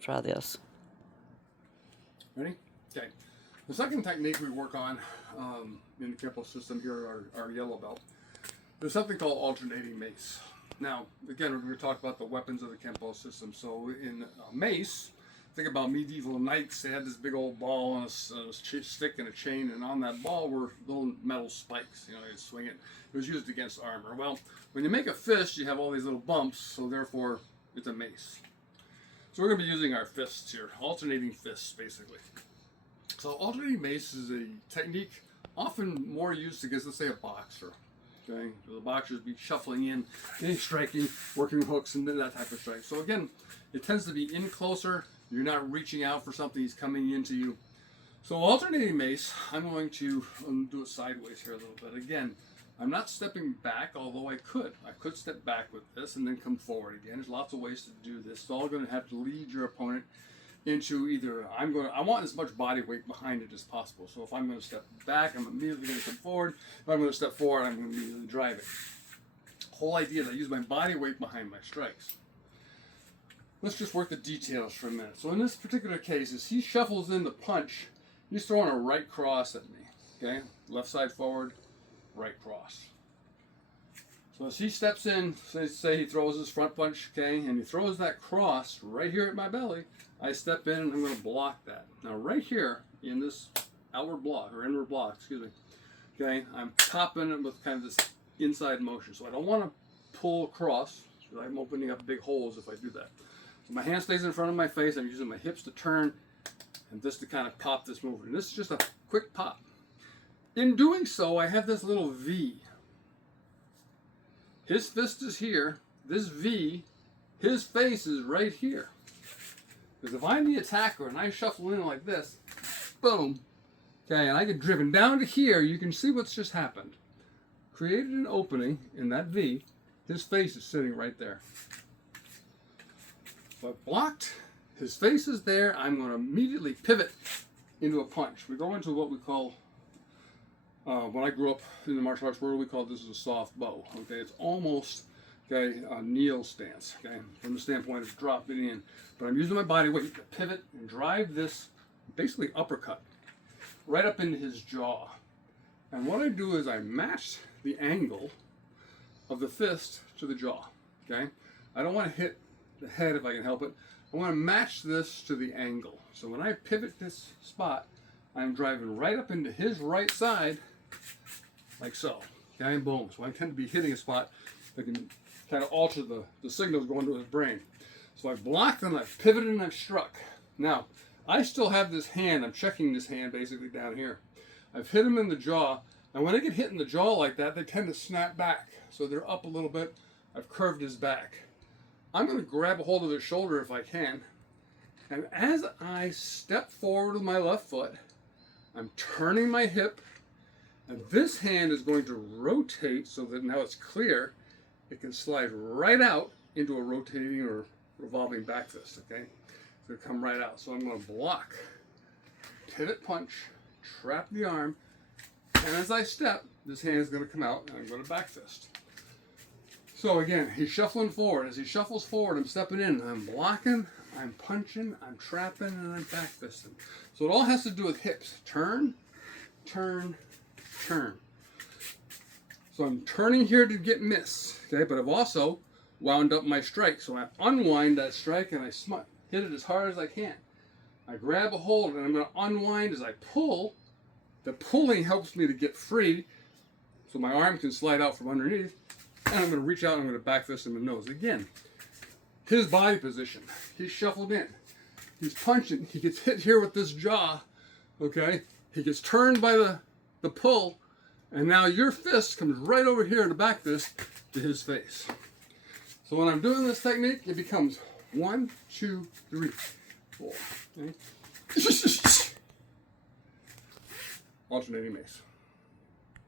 Try this. Ready? Okay. The second technique we work on in the Kempo system here, our yellow belt, there's something called alternating mace. Now, again, we're going to talk about the weapons of the Kempo system. So in mace, think about medieval knights. They had this big old ball and a stick and a chain, and on that ball were little metal spikes. You know, they'd swing it. It was used against armor. Well, when you make a fist, you have all these little bumps, so therefore it's a mace. So we're going to be using our fists here, alternating fists, basically. So alternating mace is a technique often more used against, let's say, a boxer. Okay, so the boxers be shuffling in, striking, working hooks, and that type of strike. So again, it tends to be in closer. You're not reaching out for something; he's coming into you. So alternating mace, I'm going to do it sideways here a little bit. Again, I'm not stepping back, although I could. I could step back with this and then come forward again. There's lots of ways to do this. It's all going to have to lead your opponent into either I want as much body weight behind it as possible. So if I'm going to step back, I'm immediately going to come forward. If I'm going to step forward, I'm going to immediately drive it. The whole idea is I use my body weight behind my strikes. Let's just work the details for a minute. So in this particular case, as he shuffles in the punch, he's throwing a right cross at me. Okay, left side forward, right cross. So as he steps in, say he throws his front punch, okay, and he throws that cross right here at my belly, I step in and I'm going to block that. Now right here in this outward block, or inward block, excuse me, okay, I'm topping it with kind of this inside motion. So I don't want to pull across, so I'm opening up big holes if I do that. So my hand stays in front of my face, I'm using my hips to turn, and this to kind of pop this movement. And this is just a quick pop. In doing so, I have this little V. His fist is here, this V, his face is right here. Because if I'm the attacker and I shuffle in like this, boom, okay, and I get driven down to here, you can see what's just happened. Created an opening in that V, his face is sitting right there. So I've blocked, his face is there, I'm going to immediately pivot into a punch. We go into what we call, when I grew up in the martial arts world, we call this a soft bow. Okay, it's almost okay a kneel stance. Okay, from the standpoint of dropping in, but I'm using my body weight to pivot and drive this basically uppercut right up into his jaw. And what I do is I match the angle of the fist to the jaw. Okay, I don't want to hit the head if I can help it. I want to match this to the angle. So when I pivot this spot, I'm driving right up into his right side, like so. Okay, boom. So I tend to be hitting a spot that can kind of alter the signals going to his brain. So I've blocked and I've pivoted and I've struck. Now, I still have this hand. I'm checking this hand basically down here. I've hit him in the jaw, and when I get hit in the jaw like that, they tend to snap back. So they're up a little bit. I've curved his back. I'm going to grab a hold of his shoulder if I can. And as I step forward with my left foot, I'm turning my hip, and this hand is going to rotate so that now it's clear. It can slide right out into a rotating or revolving back fist, okay? It's going to come right out. So I'm going to block, pivot punch, trap the arm, and as I step, this hand is going to come out, and I'm going to back fist. So again, he's shuffling forward. As he shuffles forward, I'm stepping in. I'm blocking, I'm punching, I'm trapping, and I'm back fisting. So it all has to do with hips. Turn, turn, turn. So I'm turning here to get miss, okay? But I've also wound up my strike. So I unwind that strike and I hit it as hard as I can. I grab a hold and I'm going to unwind as I pull. The pulling helps me to get free so my arm can slide out from underneath. And I'm going to reach out and I'm going to back fist him in the nose. Again, his body position. He's shuffled in. He's punching. He gets hit here with this jaw. Okay? He gets turned by the pull. And now your fist comes right over here in the back fist to his face. So when I'm doing this technique, it becomes 1, 2, 3, 4. Okay? Alternating mace.